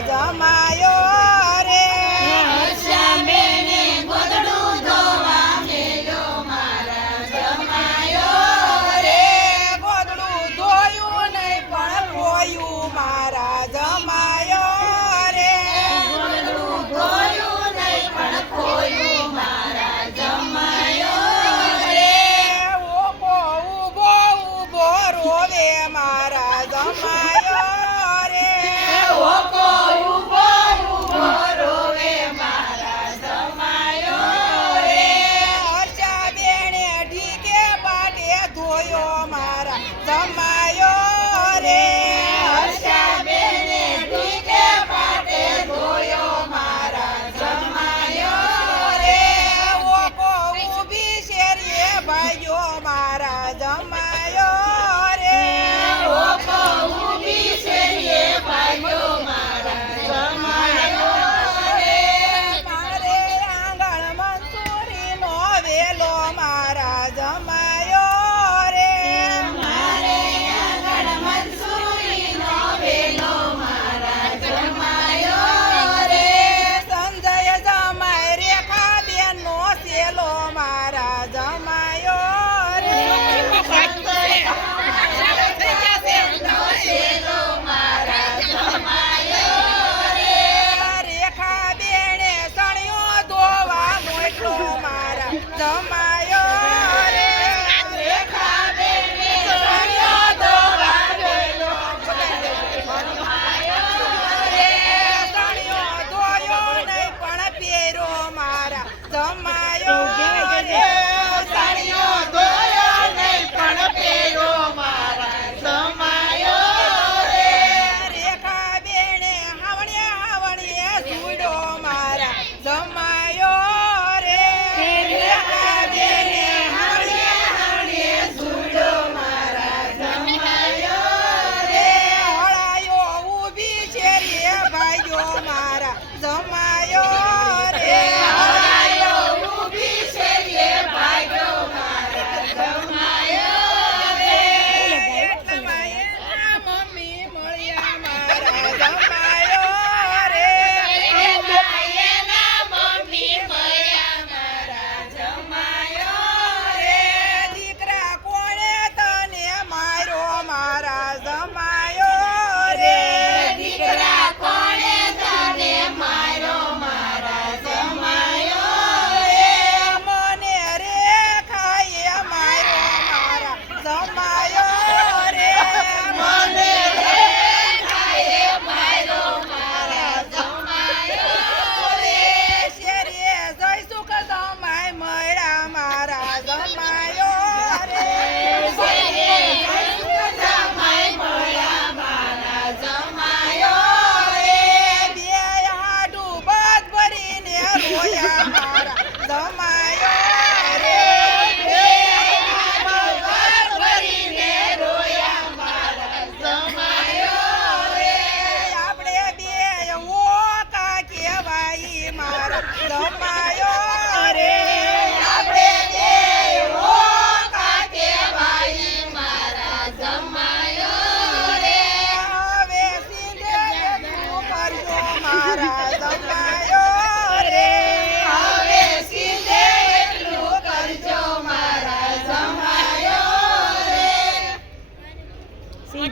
જમાયો રે હર્ષાબેને ગોદડું ધોવા મેલ્યો મારા જમાયો રે ગોદડું ધોયું નહીં પણ રોયું મારા જમાયો રે ગોદડું ધોયું નહીં પણ ખોયું મારા જમાયો રે ઓકો ઊભો ઊભો રોવે મારા જમાયો રે ઓકો ઊભો ઊભો રોવે મારા જમાયો રે હર્ષાબેને ઢીકે પાટે ધોયો મારા જમાયો રે હર્ષાબેને ઢીકે પાટે ધોયો મારા જમાયો રે ઓકો ઊભી શેરીએ ભાઈઓ મારા જમાયો રે ઓકો ઊભી શેરીએ ભાગ્યો મારા જમાયો રે મારે આંગણ મંસૂરીનો વેલો મારા જમાયો રે મારે આંગણ મંસૂરીનો વેલો મારા જમાયો રે સંજય જમાય રેખાબેનનો સેલો મારા જમાયો રે શેલો મારા જમાયો રે રેખાબેને સણિયો ધોવા મોકલો મારા જમાયો રે રેખાબેને સણિયો ધોવા મેલ્યો જમાયો રે સણિયો ધોયો નહીં પણ પહેરો મારા જમાયો રે સણિયો ધોયો નહીં પણ પહેરો મારા જમાયો રે રેખાબેને હાવણીએ સુડો મારા જમાયો રે રેખાબેને હાવણીએ સુડો મારા જમાયો રે હળાયો ઊભી છે રે ભાઈઓ મારા જમાયો